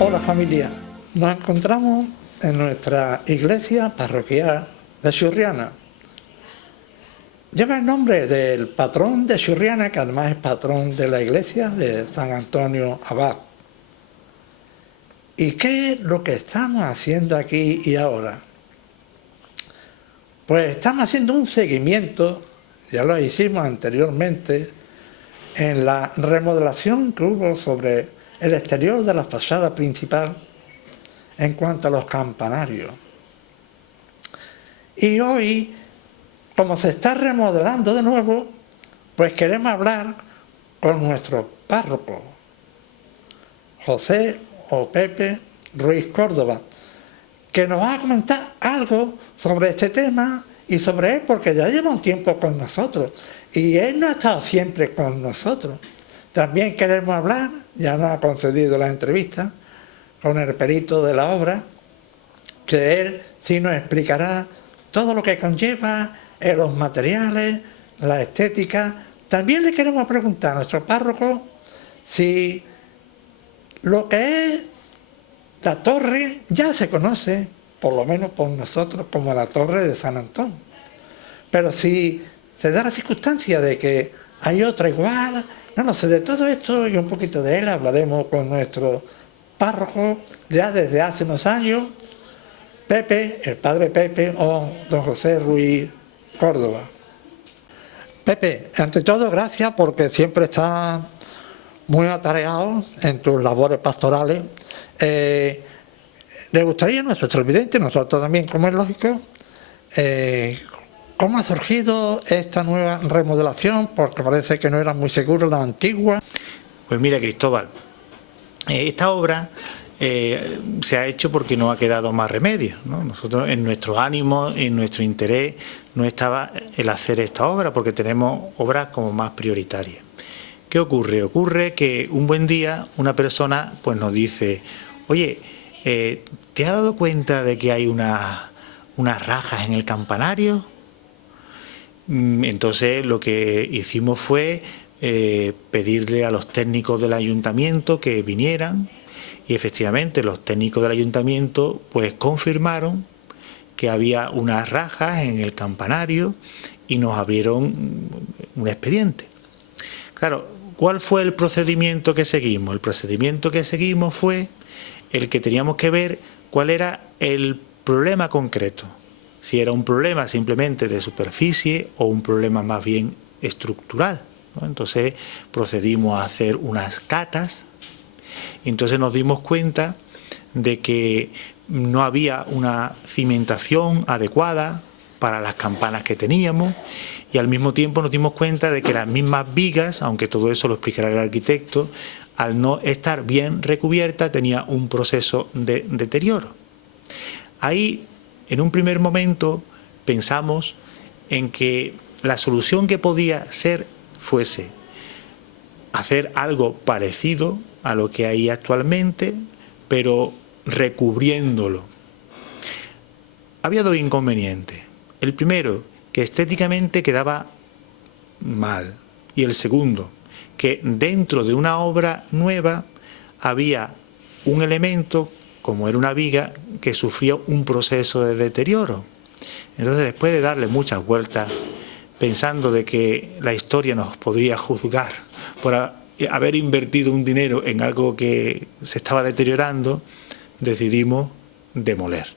Hola familia, nos encontramos en nuestra iglesia parroquial de Churriana. Lleva el nombre del patrón de Churriana, que además es patrón de la iglesia, de San Antonio Abad. ¿Y qué es lo que estamos haciendo aquí y ahora? Pues estamos haciendo un seguimiento, ya lo hicimos anteriormente, en la remodelación que hubo sobre el exterior de la fachada principal en cuanto a los campanarios. Y hoy, como se está remodelando de nuevo, pues queremos hablar con nuestro párroco, José o Pepe Ruiz Córdoba, que nos va a comentar algo sobre este tema y sobre él, porque ya lleva un tiempo con nosotros y él no ha estado siempre con nosotros. También queremos hablar, ya nos ha concedido la entrevista, con el perito de la obra, que él sí nos explicará todo lo que conlleva los materiales, la estética. También le queremos preguntar a nuestro párroco si lo que es la torre ya se conoce, por lo menos por nosotros, como la torre de San Antón. Pero si se da la circunstancia de que hay otra igual, no sé, de todo esto y un poquito de él hablaremos con nuestro párroco ya desde hace unos años, Pepe, el padre Pepe o don José Ruiz Córdoba. Pepe, ante todo gracias porque siempre estás muy atareado en tus labores pastorales. Le gustaría a nuestro televidente, nosotros también, como es lógico, ¿cómo ha surgido esta nueva remodelación? Porque parece que no era muy seguro la antigua. Pues mira, Cristóbal, esta obra se ha hecho porque no ha quedado más remedio, ¿no? Nosotros, en nuestro ánimo, en nuestro interés, no estaba el hacer esta obra, porque tenemos obras como más prioritarias. ¿Qué ocurre? Ocurre que un buen día una persona pues nos dice: oye, ¿te has dado cuenta de que hay unas rajas en el campanario? Entonces lo que hicimos fue pedirle a los técnicos del ayuntamiento que vinieran, y efectivamente los técnicos del ayuntamiento pues confirmaron que había unas rajas en el campanario y nos abrieron un expediente. Claro, ¿cuál fue el procedimiento que seguimos? El procedimiento que seguimos fue el que teníamos que ver cuál era el problema concreto. Si era un problema simplemente de superficie o un problema más bien estructural, ¿no? Entonces procedimos a hacer unas catas y entonces nos dimos cuenta de que no había una cimentación adecuada para las campanas que teníamos, y al mismo tiempo nos dimos cuenta de que las mismas vigas, aunque todo eso lo explicará el arquitecto, al no estar bien recubiertas tenía un proceso de deterioro. Ahí, en un primer momento, pensamos en que la solución que podía ser fuese hacer algo parecido a lo que hay actualmente, pero recubriéndolo. Había dos inconvenientes. El primero, que estéticamente quedaba mal, y el segundo, que dentro de una obra nueva había un elemento, como era una viga, que sufría un proceso de deterioro. Entonces, después de darle muchas vueltas, pensando de que la historia nos podría juzgar por haber invertido un dinero en algo que se estaba deteriorando, decidimos demoler.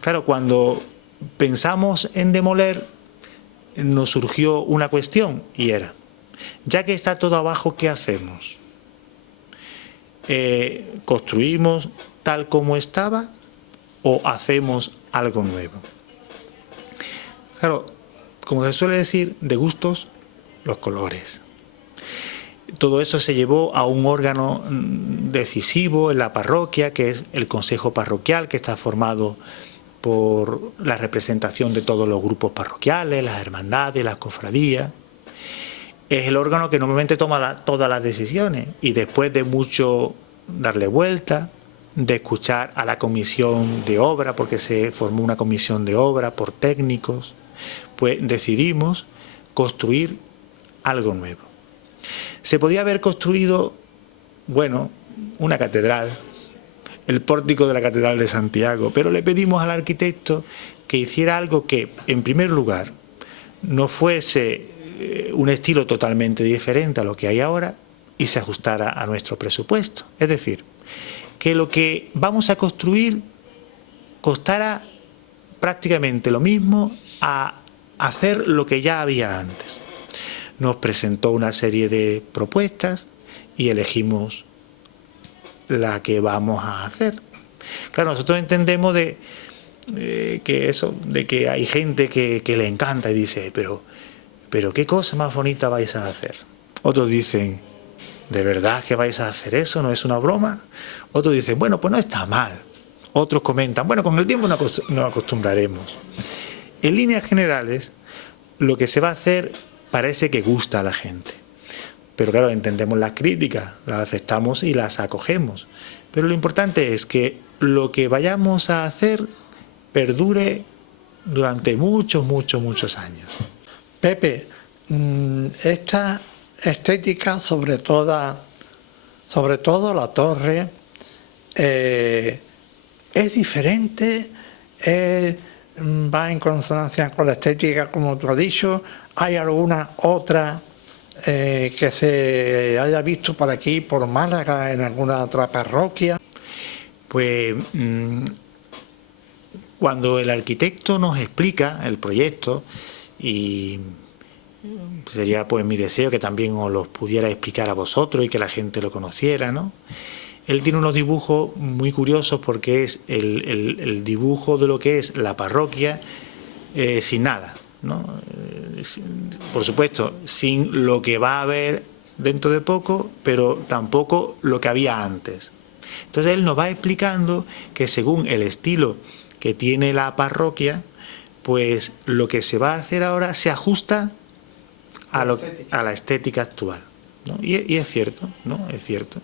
Claro, cuando pensamos en demoler, nos surgió una cuestión, y era: ya que está todo abajo, ¿qué hacemos? ¿Construimos tal como estaba o hacemos algo nuevo? Claro, como se suele decir, de gustos los colores. Todo eso se llevó a un órgano decisivo en la parroquia, que es el Consejo Parroquial, que está formado por la representación de todos los grupos parroquiales, las hermandades, las cofradías. Es el órgano que normalmente toma todas las decisiones, y después de mucho darle vuelta, de escuchar a la comisión de obra, porque se formó una comisión de obra por técnicos, pues decidimos construir algo nuevo. Se podía haber construido, bueno, una catedral, el pórtico de la Catedral de Santiago, pero le pedimos al arquitecto que hiciera algo que, en primer lugar, no fuese un estilo totalmente diferente a lo que hay ahora y se ajustara a nuestro presupuesto. Es decir, que lo que vamos a construir costara prácticamente lo mismo a hacer lo que ya había antes. Nos presentó una serie de propuestas y elegimos la que vamos a hacer. Claro, nosotros entendemos que hay gente que le encanta y dice, pero ¿qué cosa más bonita vais a hacer? Otros dicen, ¿de verdad que vais a hacer eso? ¿No es una broma? Otros dicen, bueno, pues no está mal. Otros comentan, bueno, con el tiempo nos acostumbraremos. En líneas generales, lo que se va a hacer parece que gusta a la gente. Pero claro, entendemos las críticas, las aceptamos y las acogemos. Pero lo importante es que lo que vayamos a hacer perdure durante muchos, muchos, muchos años. Pepe, esta estética, sobre todo la torre, es diferente, va en consonancia con la estética, como tú has dicho. ¿Hay alguna otra que se haya visto por aquí, por Málaga, en alguna otra parroquia? Pues cuando el arquitecto nos explica el proyecto, y sería pues mi deseo que también os lo pudiera explicar a vosotros y que la gente lo conociera, ¿no? Él tiene unos dibujos muy curiosos porque es el dibujo de lo que es la parroquia sin nada, ¿no? Por supuesto, sin lo que va a haber dentro de poco, pero tampoco lo que había antes. Entonces él nos va explicando que según el estilo que tiene la parroquia, pues lo que se va a hacer ahora se ajusta a la estética actual, ¿no? Y es cierto, ¿no? Es cierto.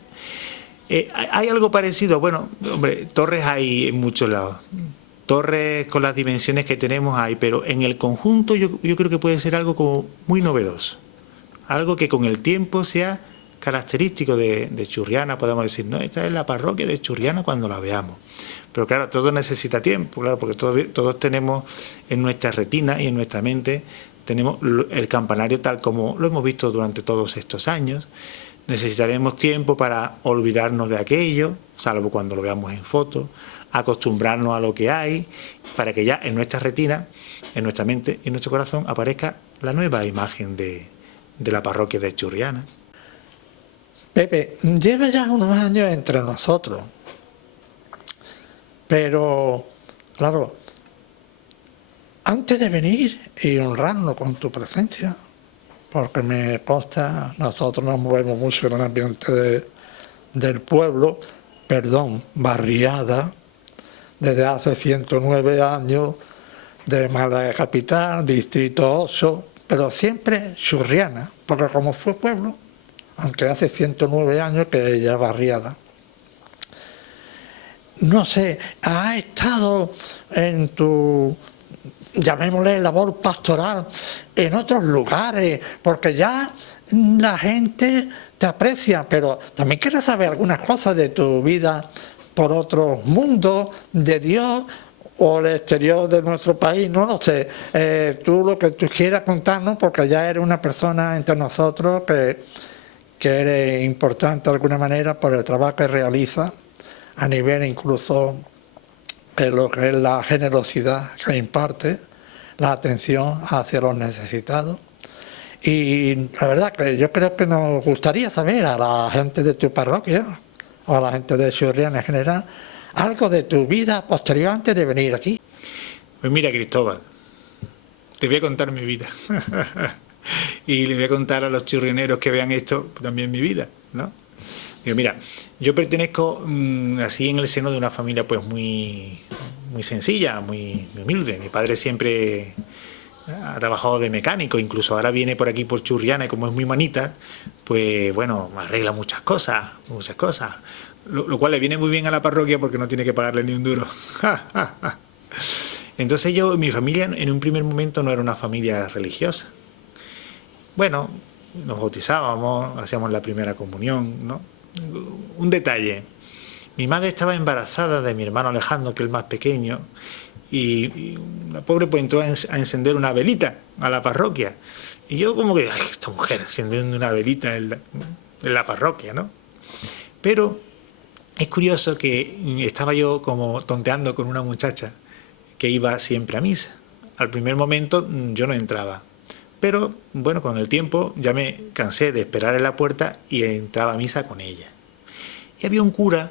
¿Hay algo parecido? Bueno, hombre, torres hay en muchos lados. Torres con las dimensiones que tenemos hay, pero en el conjunto yo creo que puede ser algo como muy novedoso. Algo que con el tiempo sea característico de Churriana, podemos decir, no, esta es la parroquia de Churriana cuando la veamos. Pero claro, todo necesita tiempo, claro, porque todos tenemos en nuestra retina y en nuestra mente, tenemos el campanario tal como lo hemos visto durante todos estos años. Necesitaremos tiempo para olvidarnos de aquello, salvo cuando lo veamos en foto, acostumbrarnos a lo que hay, para que ya en nuestra retina, en nuestra mente y en nuestro corazón aparezca la nueva imagen de la parroquia de Churriana. Pepe, lleva ya unos años entre nosotros, pero, claro, antes de venir y honrarnos con tu presencia, porque me consta, nosotros nos movemos mucho en el ambiente del pueblo, barriada, desde hace 109 años, de Málaga capital, distrito 8, pero siempre Churriana, porque como fue pueblo, aunque hace 109 años que ella es barriada. No sé, ¿has estado en tu, llamémosle, labor pastoral en otros lugares? Porque ya la gente te aprecia, pero también quiero saber algunas cosas de tu vida por otros mundos, de Dios o el exterior de nuestro país, no lo sé. Tú lo que tú quieras contarnos, porque ya eres una persona entre nosotros que eres importante de alguna manera por el trabajo que realiza a nivel incluso de lo que es la generosidad que imparte, la atención hacia los necesitados. Y la verdad que yo creo que nos gustaría saber a la gente de tu parroquia o a la gente de Churriana en general algo de tu vida posterior antes de venir aquí. Pues mira, Cristóbal, te voy a contar mi vida. Y le voy a contar a los churrioneros que vean esto también mi vida, ¿no? Digo, mira, yo pertenezco así en el seno de una familia pues muy sencilla, muy humilde. Mi padre siempre ha trabajado de mecánico, incluso ahora viene por aquí por Churriana y como es muy manita, pues bueno, arregla muchas cosas, lo cual le viene muy bien a la parroquia porque no tiene que pagarle ni un duro. Entonces mi familia en un primer momento no era una familia religiosa. Bueno, nos bautizábamos, hacíamos la primera comunión, ¿no? Un detalle, Mi madre estaba embarazada de mi hermano Alejandro, que es el más pequeño, y la pobre pues entró a encender una velita a la parroquia. Y yo como que, ay, esta mujer encendiendo una velita en la parroquia, ¿no? Pero es curioso que estaba yo como tonteando con una muchacha que iba siempre a misa. Al primer momento yo no entraba, pero bueno, con el tiempo ya me cansé de esperar en la puerta y entraba a misa con ella. Y había un cura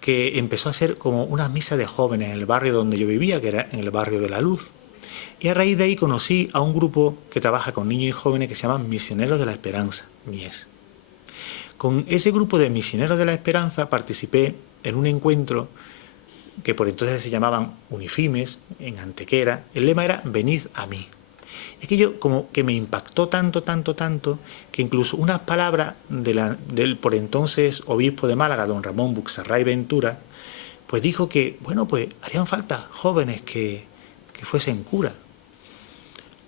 que empezó a hacer como una misa de jóvenes en el barrio donde yo vivía, que era en el barrio de la Luz. Y a raíz de ahí conocí a un grupo que trabaja con niños y jóvenes que se llaman Misioneros de la Esperanza, MIES. Con ese grupo de Misioneros de la Esperanza participé en un encuentro que por entonces se llamaban Unifimes, en Antequera. El lema era «Venid a mí». Es que yo como que me impactó tanto, que incluso unas palabras del por entonces obispo de Málaga, don Ramón Buxarray Ventura, pues dijo que, bueno, pues harían falta jóvenes que fuesen curas.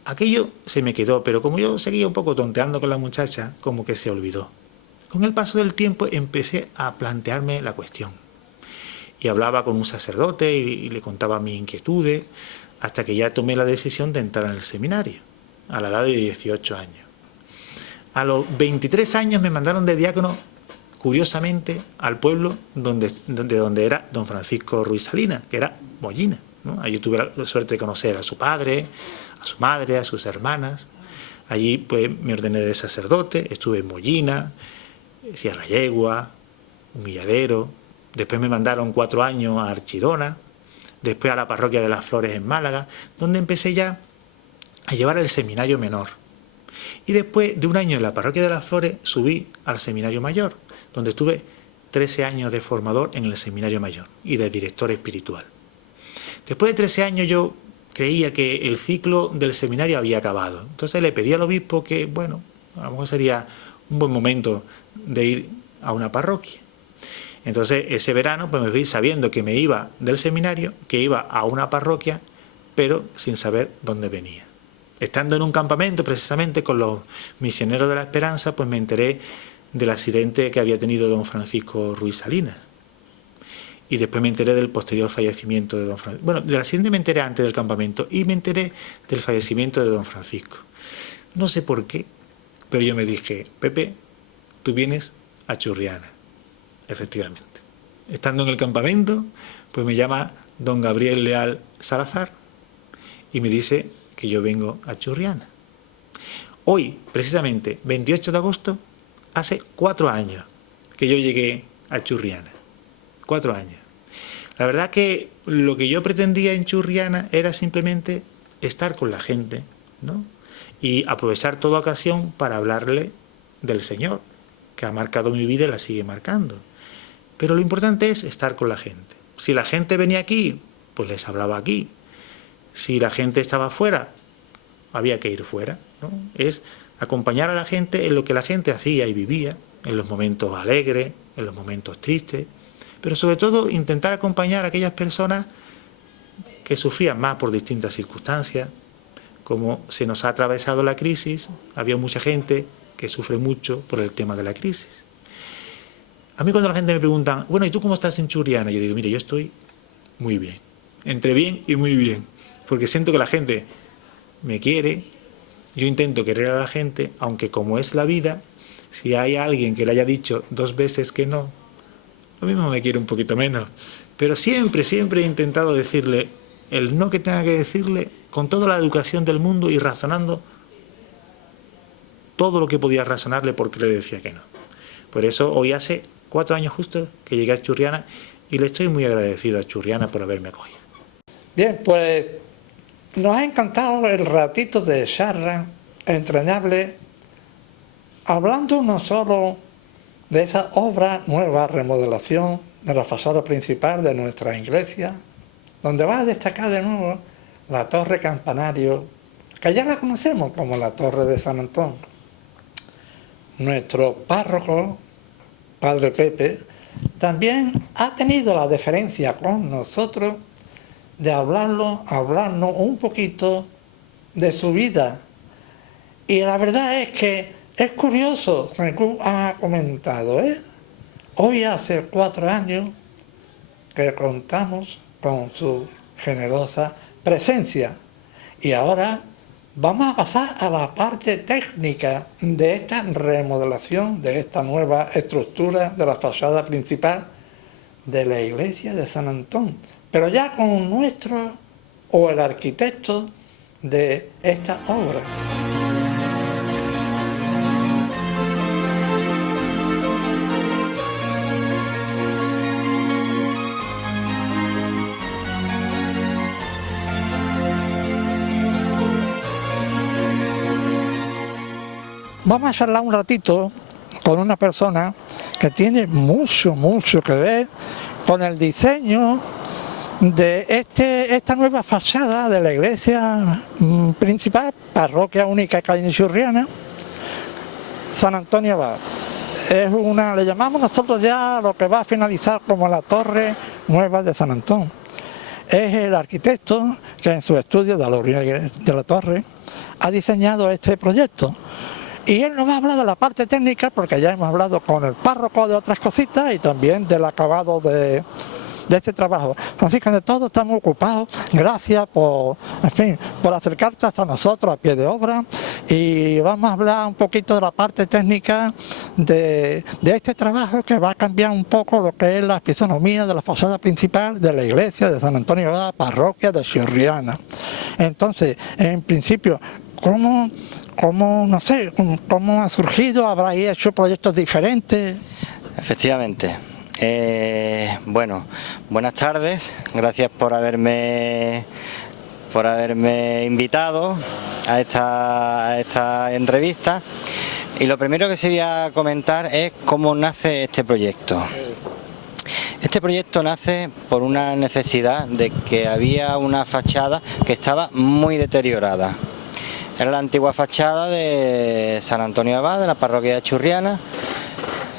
Aquello se me quedó, pero como yo seguía un poco tonteando con la muchacha, como que se olvidó. Con el paso del tiempo empecé a plantearme la cuestión. Y hablaba con un sacerdote y le contaba mis inquietudes, hasta que ya tomé la decisión de entrar en el seminario, a la edad de 18 años. A los 23 años me mandaron de diácono, curiosamente, al pueblo donde era don Francisco Ruiz Salinas, que era Mollina, ¿no? Allí tuve la suerte de conocer a su padre, a su madre, a sus hermanas. Allí pues me ordené de sacerdote, estuve en Mollina, Sierra Yegua, Humilladero. Después me mandaron 4 años a Archidona, después a la parroquia de las Flores en Málaga, donde empecé ya a llevar el seminario menor. Y después de un año en la parroquia de las Flores subí al seminario mayor, donde estuve 13 años de formador en el seminario mayor y de director espiritual. Después de 13 años yo creía que el ciclo del seminario había acabado. Entonces le pedí al obispo que, bueno, a lo mejor sería un buen momento de ir a una parroquia. Entonces ese verano pues me fui sabiendo que me iba del seminario, que iba a una parroquia, pero sin saber dónde venía. Estando en un campamento precisamente con los Misioneros de la Esperanza, pues me enteré del accidente que había tenido don Francisco Ruiz Salinas. Y después me enteré del posterior fallecimiento de don Francisco. Bueno, del accidente me enteré antes del campamento y me enteré del fallecimiento de don Francisco. No sé por qué, pero yo me dije, Pepe, tú vienes a Churriana. Efectivamente. Estando en el campamento, pues me llama don Gabriel Leal Salazar y me dice que yo vengo a Churriana. Hoy, precisamente, 28 de agosto, hace 4 años que yo llegué a Churriana. 4 años. La verdad que lo que yo pretendía en Churriana era simplemente estar con la gente, ¿no? Y aprovechar toda ocasión para hablarle del Señor, que ha marcado mi vida y la sigue marcando. Pero lo importante es estar con la gente. Si la gente venía aquí, pues les hablaba aquí. Si la gente estaba fuera, había que ir fuera, ¿no? Es acompañar a la gente en lo que la gente hacía y vivía, en los momentos alegres, en los momentos tristes, pero sobre todo intentar acompañar a aquellas personas que sufrían más por distintas circunstancias. Como se nos ha atravesado la crisis, había mucha gente que sufre mucho por el tema de la crisis. A mí cuando la gente me pregunta, bueno, ¿y tú cómo estás en Churriana? Yo digo, mire, yo estoy muy bien, entre bien y muy bien, porque siento que la gente me quiere, yo intento querer a la gente, aunque como es la vida, si hay alguien que le haya dicho 2 veces que no, lo mismo me quiere un poquito menos, pero siempre he intentado decirle el no que tenga que decirle con toda la educación del mundo y razonando todo lo que podía razonarle porque le decía que no. Por eso hoy hace 4 años justo que llegué a Churriana y le estoy muy agradecido a Churriana por haberme acogido. Bien, pues nos ha encantado el ratito de charla entrañable, hablando no solo de esa obra nueva, remodelación de la fachada principal de nuestra iglesia, donde va a destacar de nuevo la torre campanario, que ya la conocemos como la Torre de San Antón. Nuestro párroco, Padre Pepe, también ha tenido la deferencia con nosotros de hablarnos un poquito de su vida. Y la verdad es que es curioso, como ha comentado, hoy hace 4 años que contamos con su generosa presencia. Y ahora vamos a pasar a la parte técnica de esta remodelación, de esta nueva estructura de la fachada principal de la iglesia de San Antón, pero ya con nuestro o el arquitecto de esta obra. Vamos a charlar un ratito con una persona que tiene mucho que ver con el diseño de esta nueva fachada de la iglesia principal, parroquia única calle-churriana, San Antonio Abad. Es le llamamos nosotros ya lo que va a finalizar como la torre nueva de San Antón. Es el arquitecto que en su estudio de la orilla de la torre ha diseñado este proyecto. Y él nos va a hablar de la parte técnica, porque ya hemos hablado con el párroco de otras cositas y también del acabado de este trabajo. Francisco, de todo estamos ocupados. Gracias por acercarte hasta nosotros a pie de obra, y vamos a hablar un poquito de la parte técnica de este trabajo, que va a cambiar un poco lo que es la fisonomía de la fachada principal de la iglesia de San Antonio Abad, parroquia de Churriana. Entonces, en principio, ¿cómo ha surgido? ¿Habráis hecho proyectos diferentes? Efectivamente. Bueno, buenas tardes. Gracias por haberme invitado a esta entrevista. Y lo primero que sería comentar es cómo nace este proyecto. Este proyecto nace por una necesidad de que había una fachada que estaba muy deteriorada. Era la antigua fachada de San Antonio Abad, de la parroquia de Churriana.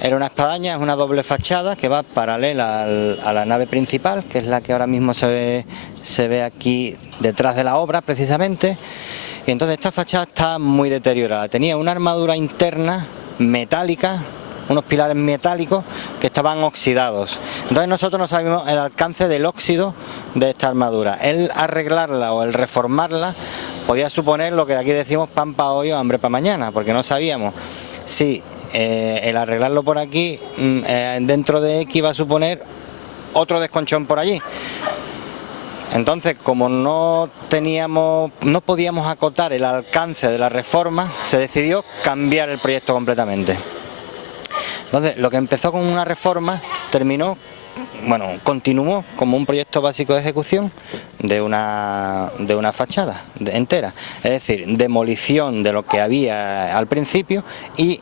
Era una espadaña, es una doble fachada que va paralela a la nave principal, que es la que ahora mismo se ve aquí detrás de la obra precisamente. Y entonces esta fachada está muy deteriorada. Tenía una armadura interna metálica, unos pilares metálicos que estaban oxidados. Entonces nosotros no sabíamos el alcance del óxido de esta armadura. El arreglarla o el reformarla podía suponer lo que aquí decimos pan para hoy o hambre para mañana, porque no sabíamos si el arreglarlo por aquí dentro de X iba a suponer otro desconchón por allí. Entonces, como no podíamos acotar el alcance de la reforma, se decidió cambiar el proyecto completamente. Entonces, lo que empezó con una reforma continuó como un proyecto básico de ejecución de una fachada entera. Es decir, demolición de lo que había al principio y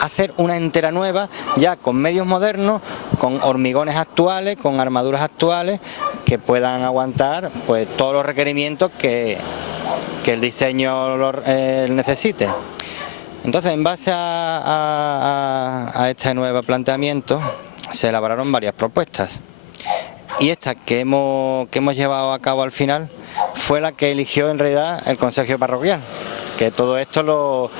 hacer una entera nueva, ya con medios modernos, con hormigones actuales, con armaduras actuales que puedan aguantar pues todos los requerimientos que el diseño necesite. Entonces, en base a este nuevo planteamiento, se elaboraron varias propuestas. Y esta que hemos llevado a cabo al final fue la que eligió en realidad el Consejo Parroquial. Que todo esto lo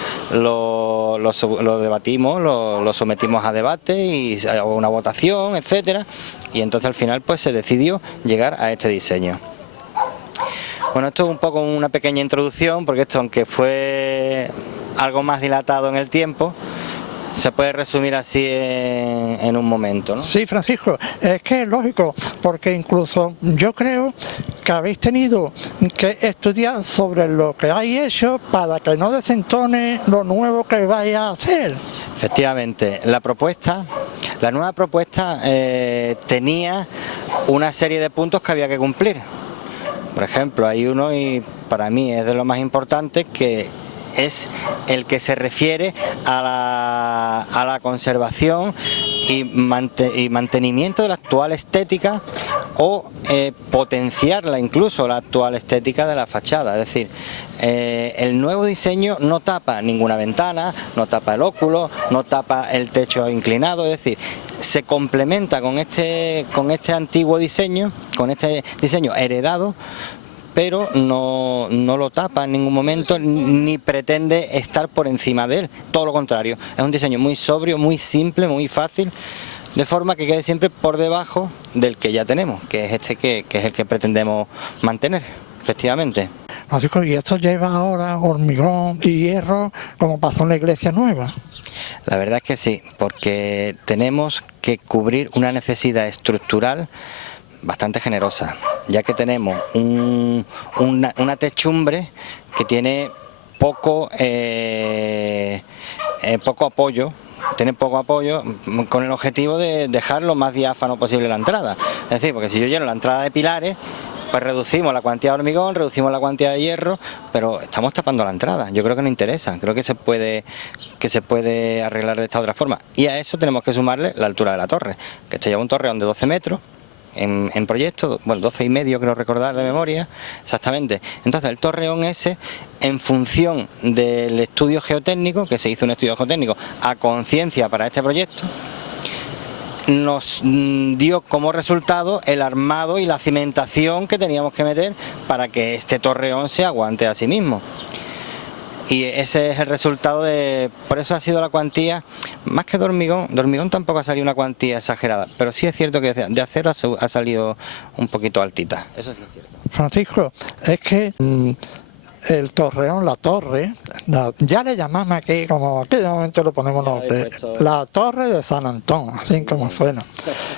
debatimos, lo sometimos a debate y a una votación, etcétera. Y entonces al final pues se decidió llegar a este diseño. Bueno, esto es un poco una pequeña introducción, porque esto, aunque fue algo más dilatado en el tiempo, se puede resumir así en un momento, ¿no? Sí, Francisco, es que es lógico, porque incluso yo creo que habéis tenido que estudiar sobre lo que hay hecho para que no desentone lo nuevo que vais a hacer. Efectivamente, la nueva propuesta tenía una serie de puntos que había que cumplir. Por ejemplo, hay uno, y para mí es de lo más importante, que es el que se refiere a la conservación y mantenimiento de la actual estética, o potenciarla incluso, la actual estética de la fachada. Es decir, el nuevo diseño no tapa ninguna ventana, no tapa el óculo, no tapa el techo inclinado, es decir, se complementa con este antiguo diseño, con este diseño heredado, pero no lo tapa en ningún momento ni pretende estar por encima de él, todo lo contrario. Es un diseño muy sobrio, muy simple, muy fácil, de forma que quede siempre por debajo del que ya tenemos, que es este que es el que pretendemos mantener, efectivamente. Francisco, y esto lleva ahora hormigón y hierro como pasó en la iglesia nueva. La verdad es que sí, porque tenemos que cubrir una necesidad estructural bastante generosa, ya que tenemos una techumbre que tiene poco apoyo, con el objetivo de dejar lo más diáfano posible la entrada. Es decir, porque si yo lleno la entrada de pilares, pues reducimos la cantidad de hormigón, reducimos la cantidad de hierro, pero estamos tapando la entrada. Yo creo que no interesa, creo que se puede arreglar de esta otra forma. Y a eso tenemos que sumarle la altura de la torre, que esto lleva un torreón de 12 metros, en proyecto, bueno, 12 y medio creo recordar de memoria, exactamente. Entonces el torreón ese, en función del estudio geotécnico, que se hizo un estudio geotécnico a conciencia para este proyecto, nos dio como resultado el armado y la cimentación que teníamos que meter para que este torreón se aguante a sí mismo. Y ese es el resultado por eso ha sido la cuantía, más que de hormigón tampoco ha salido una cuantía exagerada, pero sí es cierto que de acero ha salido un poquito altita, eso sí es cierto. Francisco, es que el torreón, la torre, ya le llamamos aquí, como aquí de momento lo ponemos nombre, la torre de San Antón, así como suena.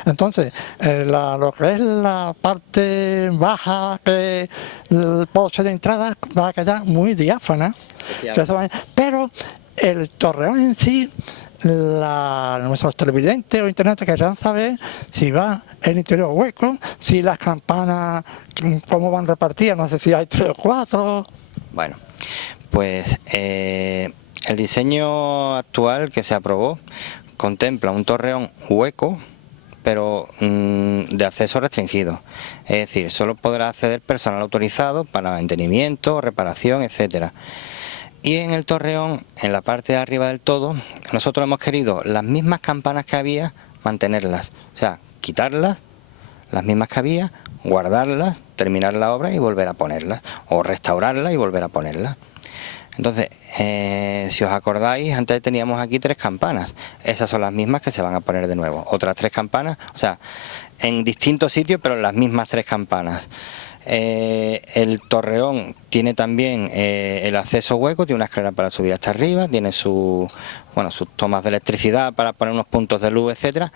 Entonces, lo que es la parte baja, que el poste de entrada va a quedar muy diáfana, pero el torreón en sí, nuestros televidentes o internet querrán saber si va el interior hueco, si las campanas, cómo van repartidas, no sé si hay 3 o 4... Bueno, pues el diseño actual que se aprobó contempla un torreón hueco, pero de acceso restringido. Es decir, solo podrá acceder personal autorizado para mantenimiento, reparación, etcétera. Y en el torreón, en la parte de arriba del todo, nosotros hemos querido las mismas campanas que había, mantenerlas. O sea, quitarlas, las mismas que había, guardarlas, terminar la obra y volver a ponerlas, o restaurarlas y volver a ponerlas. Entonces, si os acordáis, antes teníamos aquí 3 campanas, esas son las mismas que se van a poner de nuevo, otras 3 campanas, o sea, en distintos sitios, pero las mismas 3 campanas. El torreón tiene también el acceso hueco, tiene una escalera para subir hasta arriba, tiene sus tomas de electricidad para poner unos puntos de luz, etcétera.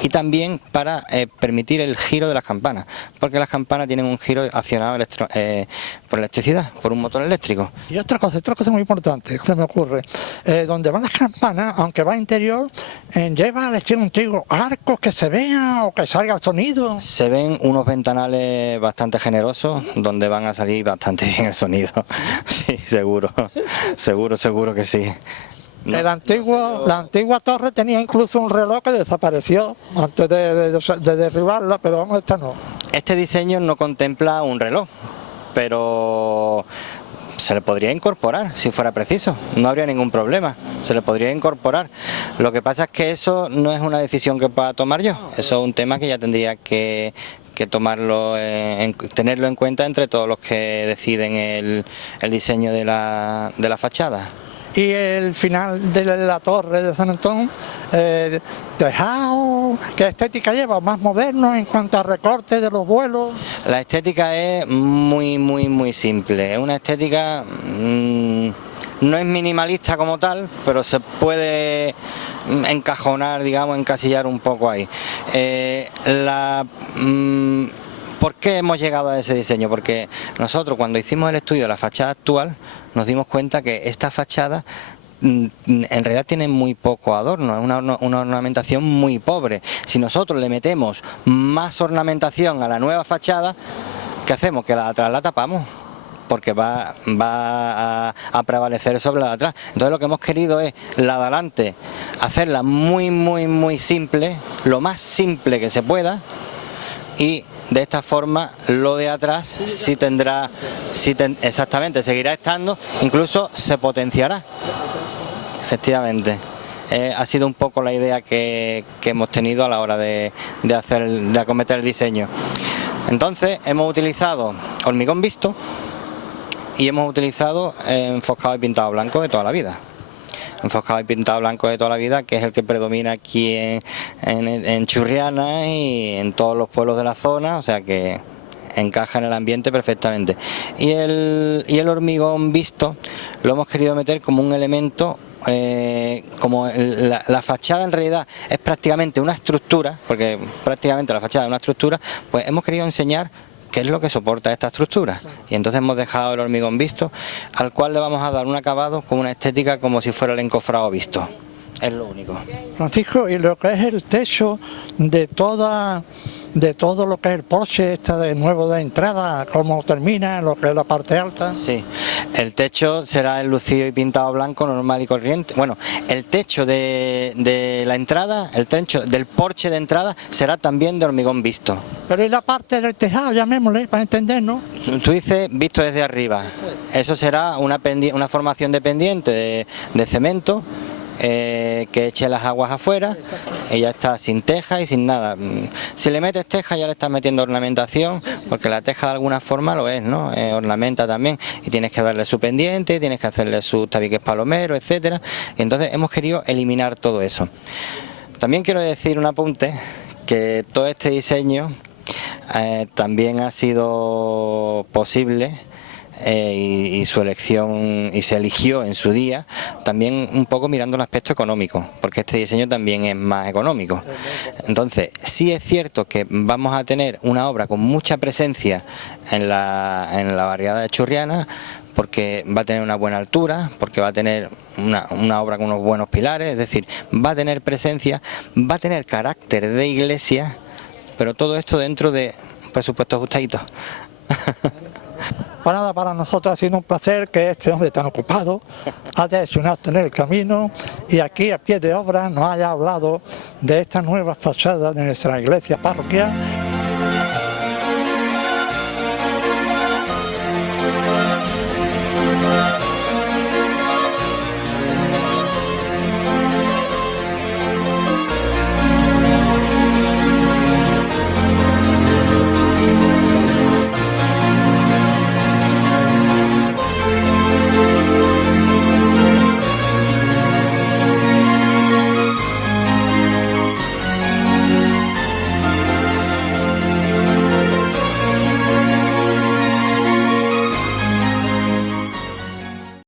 Y también para permitir el giro de las campanas, porque las campanas tienen un giro accionado por electricidad, por un motor eléctrico. Y otra cosa muy importante que se me ocurre, donde van las campanas, aunque va interior, lleva al estilo antiguo arcos que se vean o que salga el sonido. Se ven unos ventanales bastante generosos donde van a salir bastante bien el sonido. Sí, seguro que sí. La antigua torre tenía incluso un reloj que desapareció antes de derribarla, pero vamos, esta no. Este diseño no contempla un reloj, pero se le podría incorporar si fuera preciso, no habría ningún problema, se le podría incorporar. Lo que pasa es que eso no es una decisión que pueda tomar yo, eso es un tema que ya tendría que tomarlo, tenerlo en cuenta entre todos los que deciden el diseño de la fachada. Y el final de la torre de San Antón, tejado, ¿qué estética lleva? ¿Más moderno en cuanto a recortes de los vuelos? La estética es muy simple, es una estética, no es minimalista como tal, pero se puede encajonar, digamos, encasillar un poco ahí. ¿Por qué hemos llegado a ese diseño? Porque nosotros cuando hicimos el estudio de la fachada actual nos dimos cuenta que esta fachada en realidad tiene muy poco adorno, es una ornamentación muy pobre. Si nosotros le metemos más ornamentación a la nueva fachada, ¿qué hacemos? Que la de atrás la tapamos, porque va a prevalecer sobre la de atrás. Entonces lo que hemos querido es la de adelante hacerla muy simple, lo más simple que se pueda, y de esta forma lo de atrás exactamente seguirá estando, incluso se potenciará. Efectivamente, ha sido un poco la idea que hemos tenido a la hora de acometer el diseño. Entonces hemos utilizado hormigón visto y hemos utilizado enfoscado y pintado blanco de toda la vida. enfoscado y pintado blanco de toda la vida, que es el que predomina aquí en Churriana y en todos los pueblos de la zona, o sea que encaja en el ambiente perfectamente. Y el hormigón visto lo hemos querido meter como un elemento, como la fachada en realidad es prácticamente una estructura, porque prácticamente la fachada es una estructura, pues hemos querido enseñar qué es lo que soporta esta estructura, y entonces hemos dejado el hormigón visto, al cual le vamos a dar un acabado con una estética como si fuera el encofrado visto. Es lo único. Francisco, y lo que es el techo de todo lo que es el porche de nuevo de entrada, cómo termina, lo que es la parte alta. Sí, el techo será enlucido y pintado blanco normal y corriente. Bueno, el techo de la entrada, el techo del porche de entrada será también de hormigón visto. Pero y la parte del tejado, llamémosle, para entendernos. Tú dices visto desde arriba. Eso será una formación de pendiente de cemento, que eche las aguas afuera, y ya está, sin teja y sin nada. Si le metes teja ya le estás metiendo ornamentación, porque la teja de alguna forma lo es, ¿no? Ornamenta también, y tienes que darle su pendiente, tienes que hacerle sus tabiques palomeros, etcétera. Y entonces hemos querido eliminar todo eso. También quiero decir un apunte, que todo este diseño también ha sido posible, y su elección, y se eligió en su día también un poco mirando el aspecto económico, porque este diseño también es más económico. Entonces sí es cierto que vamos a tener una obra con mucha presencia en la barriada de Churriana, porque va a tener una buena altura, porque va a tener una obra con unos buenos pilares, es decir, va a tener presencia, va a tener carácter de iglesia, pero todo esto dentro de un presupuesto ajustadito. Para nada, para nosotros ha sido un placer que este hombre tan ocupado haya hecho un acto en el camino y aquí a pie de obra nos haya hablado de esta nueva fachada de nuestra iglesia parroquial.